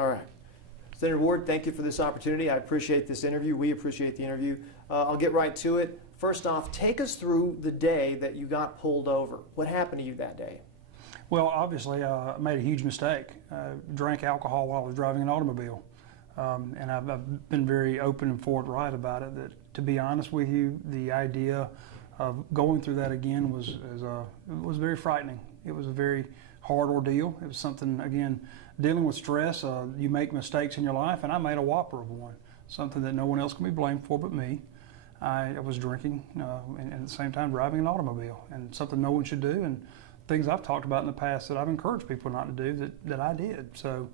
All right. Senator Ward, thank you for this opportunity. I appreciate this interview. We appreciate the interview. I'll get right to it. First off, take us through the day that you got pulled over. What happened to you that day? Well, obviously, I made a huge mistake. Drank alcohol while I was driving an automobile. And I've been very open and forthright about it, that to be honest with you, the idea of going through that again was very frightening. It was a very hard ordeal. It was something, again, dealing with stress. You make mistakes in your life, and I made a whopper of one, something that no one else can be blamed for but me. I was drinking and at the same time driving an automobile, and something no one should do, and things I've talked about in the past that I've encouraged people not to do that I did. So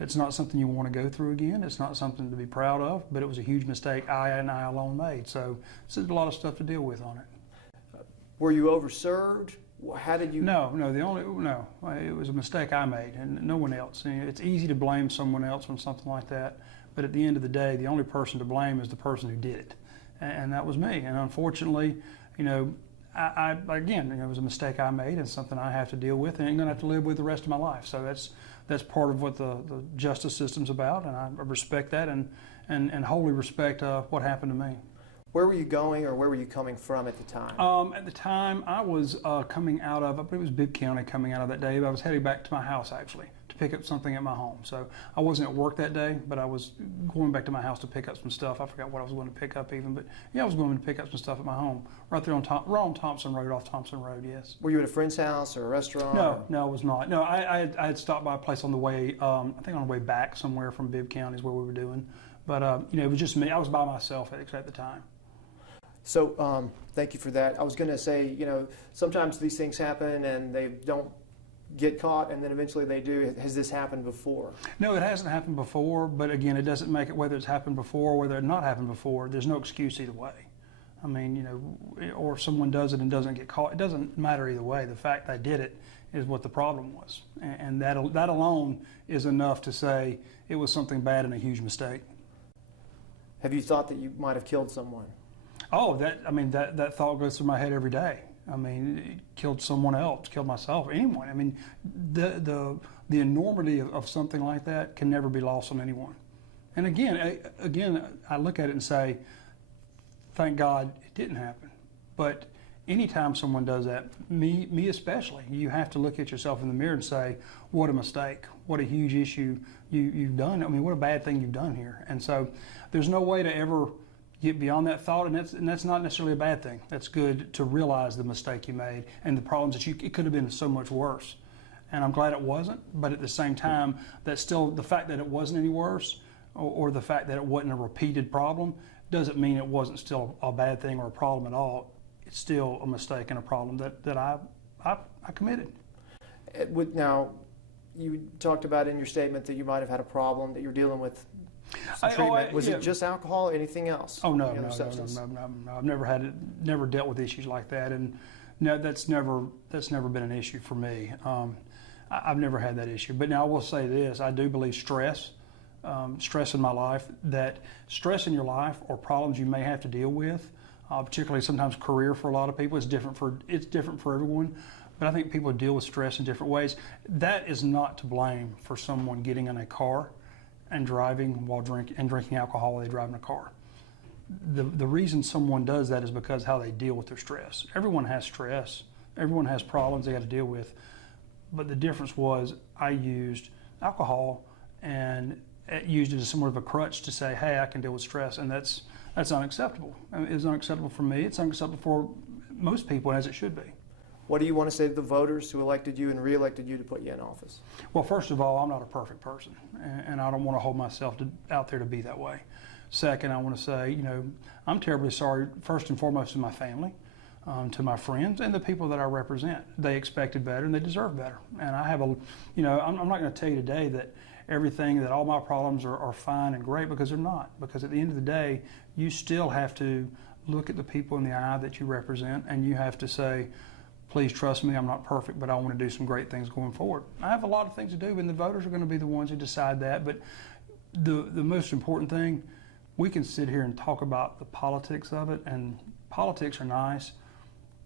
it's not something you want to go through again. It's not something to be proud of, but it was a huge mistake I alone made. So there's a lot of stuff to deal with on it. Were you overserved? How did you? No, it was a mistake I made and no one else. It's easy to blame someone else on something like that, but at the end of the day, the only person to blame is the person who did it, and that was me. And unfortunately, I again, it was a mistake I made and something I have to deal with and I'm going to have to live with the rest of my life. So that's part of what the justice system's about, and I respect that and wholly respect what happened to me. Where were you going, or where were you coming from at the time? At the time, I was coming out of, I believe it was Bibb County coming out of that day, but I was heading back to my house, actually, to pick up something at my home. So I wasn't at work that day, but I was going back to my house to pick up some stuff. I forgot what I was going to pick up even, but yeah, I was going to pick up some stuff at my home, right there on Thompson Road, off Thompson Road, yes. Were you at a friend's house or a restaurant? No, I was not. No, I had stopped by a place on the way, I think on the way back somewhere from Bibb County is where we were doing. But, it was just me. I was by myself at the time. So thank you for that. I was going to say, sometimes these things happen and they don't get caught, and then eventually they do. Has this happened before? No, it hasn't happened before, but again, it doesn't make it whether it's happened before or whether it's not happened before. There's no excuse either way. I mean, or if someone does it and doesn't get caught, it doesn't matter either way. The fact they did it is what the problem was. And that alone is enough to say it was something bad and a huge mistake. Have you thought that you might have killed someone? Oh, that thought goes through my head every day. I mean, killed someone else, killed myself, anyone. I mean, the enormity of something like that can never be lost on anyone. And again, I look at it and say, thank God it didn't happen. But anytime someone does that, me especially, you have to look at yourself in the mirror and say, what a mistake, what a huge issue you've done. I mean, what a bad thing you've done here. And so there's no way to ever get beyond that thought, and that's not necessarily a bad thing. That's good to realize the mistake you made and the problems that it could have been so much worse. And I'm glad it wasn't, but at the same time, that's still the fact that it wasn't any worse or the fact that it wasn't a repeated problem doesn't mean it wasn't still a bad thing or a problem at all. It's still a mistake and a problem that I committed. Now, you talked about in your statement that you might have had a problem that you're dealing with. Treatment. Was it just alcohol or anything else? Oh, no. I've never dealt with issues like that, and no, that's never been an issue for me. I've never had that issue. But now I will say this: I do believe stress in my life. That stress in your life or problems you may have to deal with, particularly sometimes career for a lot of people, it's different for everyone. But I think people deal with stress in different ways. That is not to blame for someone getting in a car and driving while drinking alcohol while they drive in a car. The reason someone does that is because how they deal with their stress. Everyone has stress. Everyone has problems they got to deal with. But the difference was I used alcohol and used it as somewhat of a crutch to say, hey, I can deal with stress, and that's unacceptable. I mean, it's unacceptable for me. It's unacceptable for most people, as it should be. What do you want to say to the voters who elected you and re-elected you to put you in office? Well, first of all, I'm not a perfect person, and I don't want to hold myself out there to be that way. Second, I want to say, I'm terribly sorry, first and foremost, to my family, to my friends, and the people that I represent. They expected better, and they deserve better. And I have I'm not going to tell you today that all my problems are fine and great, because they're not. Because at the end of the day, you still have to look at the people in the eye that you represent, and you have to say, please trust me, I'm not perfect, but I want to do some great things going forward. I have a lot of things to do, and the voters are going to be the ones who decide that. But the most important thing, we can sit here and talk about the politics of it, and politics are nice,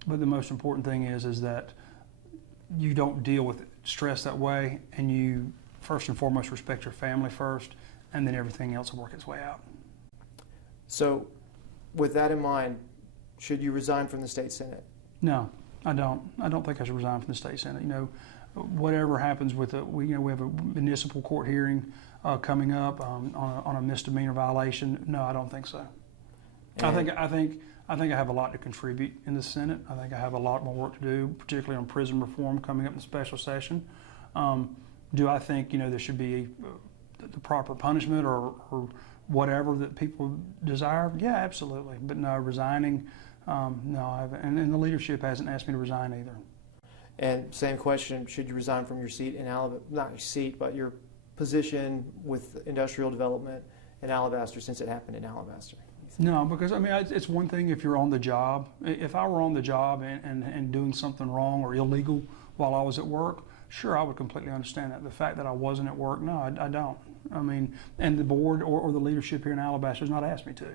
but the most important thing is that you don't deal with stress that way, and you first and foremost, respect your family first, and then everything else will work its way out. So, with that in mind, should you resign from the state senate? No, I don't. I don't think I should resign from the state senate. Whatever happens with it, we have a municipal court hearing coming up on a misdemeanor violation. No, I don't think so. I think I have a lot to contribute in the Senate. I think I have a lot more work to do, particularly on prison reform coming up in the special session. Do I think there should be the proper punishment or whatever that people desire? Yeah, absolutely. But no, resigning, no, I haven't. And the leadership hasn't asked me to resign either. And same question, should you resign from your seat in Alabama, not your seat, but your position with industrial development in Alabaster since it happened in Alabaster? No, because it's one thing if you're on the job. If I were on the job and doing something wrong or illegal while I was at work, sure, I would completely understand that. The fact that I wasn't at work, no, I don't. And the board or the leadership here in Alabaster has not asked me to.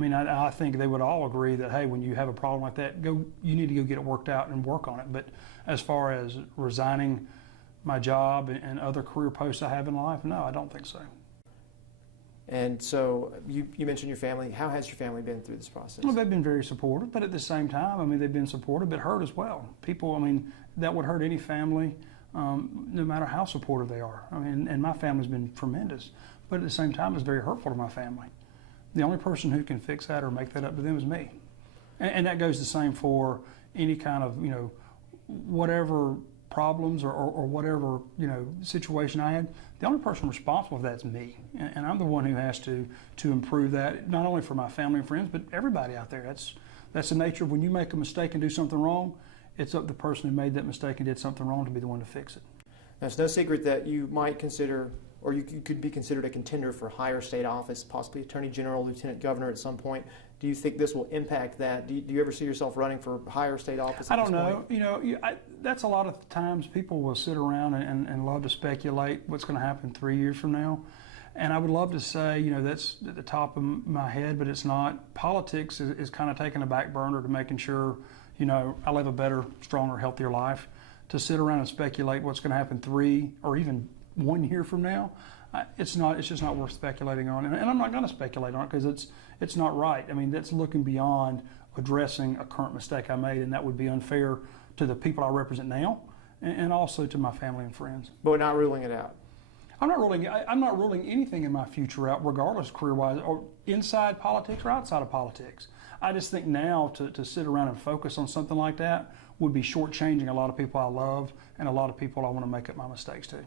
I think they would all agree that, hey, when you have a problem like that, you need to go get it worked out and work on it. But as far as resigning my job and other career posts I have in life, no, I don't think so. And so you mentioned your family. How has your family been through this process? Well, they've been very supportive, but at the same time, they've been supportive, but hurt as well. People, that would hurt any family, no matter how supportive they are. And my family's been tremendous, but at the same time, it's very hurtful to my family. The only person who can fix that or make that up to them is me. And that goes the same for any kind of, whatever problems or whatever, situation I had. The only person responsible for that is me. And I'm the one who has to improve that, not only for my family and friends, but everybody out there. That's the nature of when you make a mistake and do something wrong, it's up to the person who made that mistake and did something wrong to be the one to fix it. Now, it's no secret that you might consider, or you could be considered a contender for higher state office, possibly Attorney General, Lieutenant Governor at some point. Do you think this will impact that? Do you ever see yourself running for higher state office? I don't know. That's a lot of times people will sit around and love to speculate what's going to happen 3 years from now. And I would love to say, that's at the top of my head, but it's not. Politics is kind of taking a back burner to making sure, I live a better, stronger, healthier life. To sit around and speculate what's going to happen 3 or even 1 year from now, it's just not worth speculating on. And I'm not going to speculate on it because it's not right. That's looking beyond addressing a current mistake I made, and that would be unfair to the people I represent now and also to my family and friends. But we're not ruling it out. I'm not ruling anything in my future out, regardless career-wise, or inside politics or outside of politics. I just think now to sit around and focus on something like that would be shortchanging a lot of people I love and a lot of people I want to make up my mistakes to.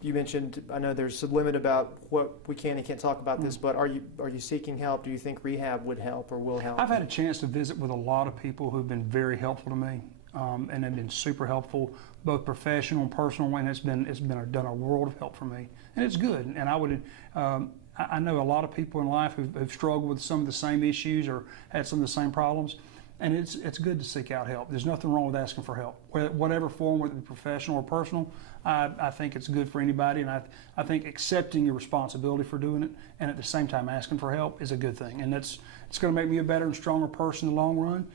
You mentioned, I know there's some limit about what we can and can't talk about this, but are you seeking help? Do you think rehab would help or will help? I've had a chance to visit with a lot of people who've been very helpful to me, and have been super helpful, both professional and personal, and it's done a world of help for me, and it's good. And I know a lot of people in life who've struggled with some of the same issues or had some of the same problems. And it's good to seek out help. There's nothing wrong with asking for help, whatever form, whether it be professional or personal. I think it's good for anybody, and I think accepting your responsibility for doing it and at the same time asking for help is a good thing. And it's going to make me a better and stronger person in the long run.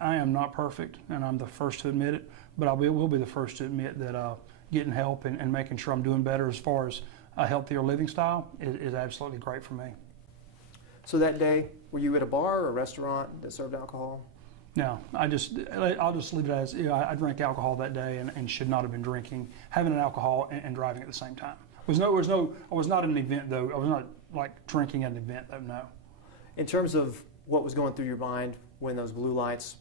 I am not perfect, and I'm the first to admit it, but I will be the first to admit that getting help and making sure I'm doing better as far as a healthier living style is absolutely great for me. So that day, were you at a bar or a restaurant that served alcohol? No, I'll just leave it as, I drank alcohol that day and should not have been having an alcohol and driving at the same time. I was not at an event though. I was not like drinking at an event though, no. In terms of what was going through your mind when those blue lights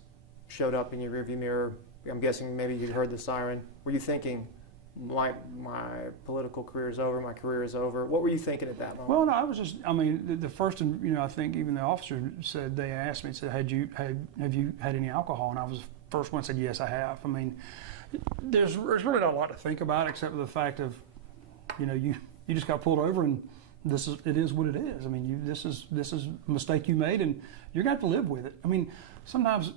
showed up in your rearview mirror, I'm guessing maybe you heard the siren. Were you thinking, my political career is over, my career is over? What were you thinking at that moment? Well, no, I was just, the first, I think even the officer said, they asked me, said, have you had any alcohol? And I was the first one that said, yes, I have. There's really not a lot to think about except for the fact of, you just got pulled over and it is what it is. This is a mistake you made and you're going to have to live with it. Sometimes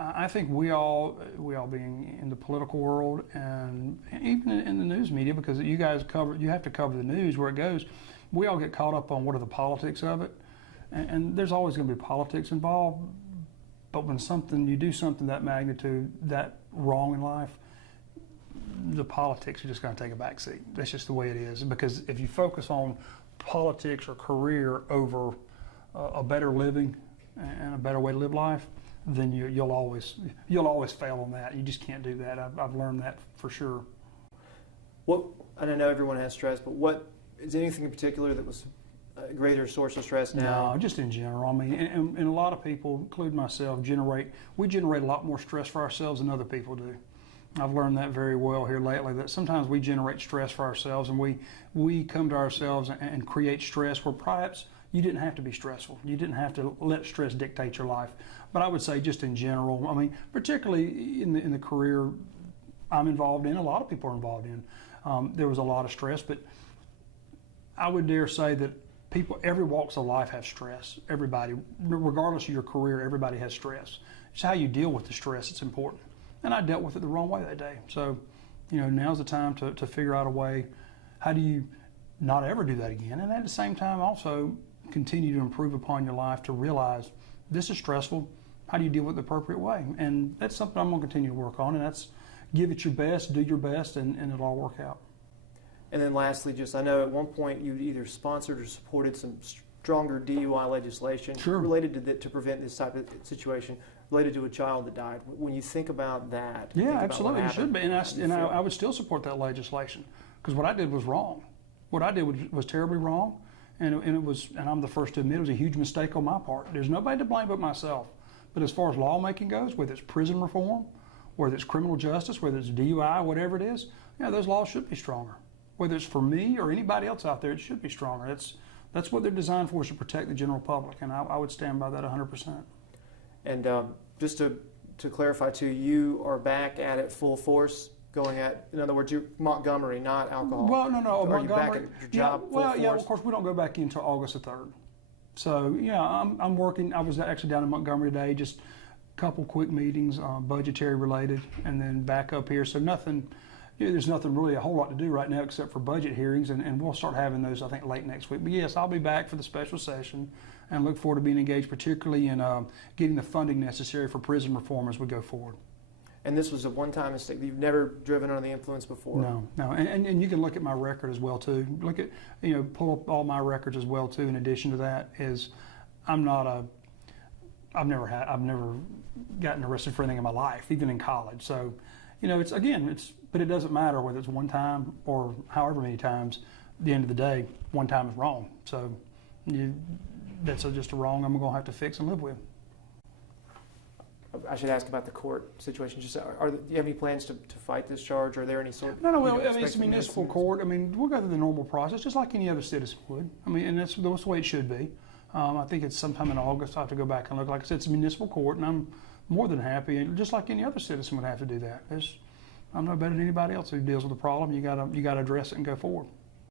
I think we all being in the political world and even in the news media, because you have to cover the news where it goes. We all get caught up on what are the politics of it, and there's always going to be politics involved. But when you do something that magnitude, that wrong in life, the politics are just going to take a back seat. That's just the way it is. Because if you focus on politics or career over a better living and a better way to live life, then you'll always fail on that. You just can't do that. I've learned that for sure. And I know everyone has stress, but what is anything in particular that was a greater source of stress now? No, just in general. I mean, and a lot of people, including myself, generate a lot more stress for ourselves than other people do. I've learned that very well here lately, that sometimes we generate stress for ourselves, and we come to ourselves and create stress where perhaps you didn't have to be stressful. You didn't have to let stress dictate your life. But I would say just in general, I mean, particularly in the career I'm involved in, a lot of people are involved in, there was a lot of stress, but I would dare say that people, every walks of life have stress. Everybody, regardless of your career, everybody has stress. It's how you deal with the stress that's important. And I dealt with it the wrong way that day. So, now's the time to figure out a way, how do you not ever do that again? And at the same time also continue to improve upon your life to realize this is stressful. How do you deal with it the appropriate way? And that's something I'm going to continue to work on, and that's give it your best, do your best, and it'll all work out. And then lastly, I know at one point you either sponsored or supported some stronger DUI legislation related to prevent this type of situation, related to a child that died. When you think about that, yeah, absolutely, you should be. And I would still support that legislation, because what I did was wrong. What I did was terribly wrong, and I'm the first to admit it was a huge mistake on my part. There's nobody to blame but myself. But as far as lawmaking goes, whether it's prison reform, whether it's criminal justice, whether it's DUI, whatever it is, those laws should be stronger. Whether it's for me or anybody else out there, it should be stronger. That's what they're designed for, is to protect the general public, and I would stand by that 100%. And just to clarify too, you are back at it full force, going at, in other words, you're Montgomery, not alcohol. Well, no, Are Montgomery. you back at your job full force? Of course, we don't go back in until August the 3rd. So, I'm working. I was actually down in Montgomery today, just a couple quick meetings, budgetary related, and then back up here. So nothing, there's nothing really a whole lot to do right now except for budget hearings, and we'll start having those, I think, late next week. But yes, I'll be back for the special session and look forward to being engaged, particularly in getting the funding necessary for prison reform as we go forward. And this was a one-time mistake. You've never driven under the influence before? No. And you can look at my record as well too. Look at, pull up all my records as well too. In addition to that, is I've never gotten arrested for anything in my life, even in college. So, but it doesn't matter whether it's one time or however many times. At the end of the day, one time is wrong. So that's just a wrong I'm going to have to fix and live with. I should ask about the court situation. Do you have any plans to fight this charge? Are there any sort of... No, it's a municipal court. We'll go through the normal process, just like any other citizen would. And that's the way it should be. I think it's sometime in August. I have to go back and look. Like I said, it's a municipal court, and I'm more than happy, and just like any other citizen would have to do that. I'm no better than anybody else who deals with a problem. You got to address it and go forward.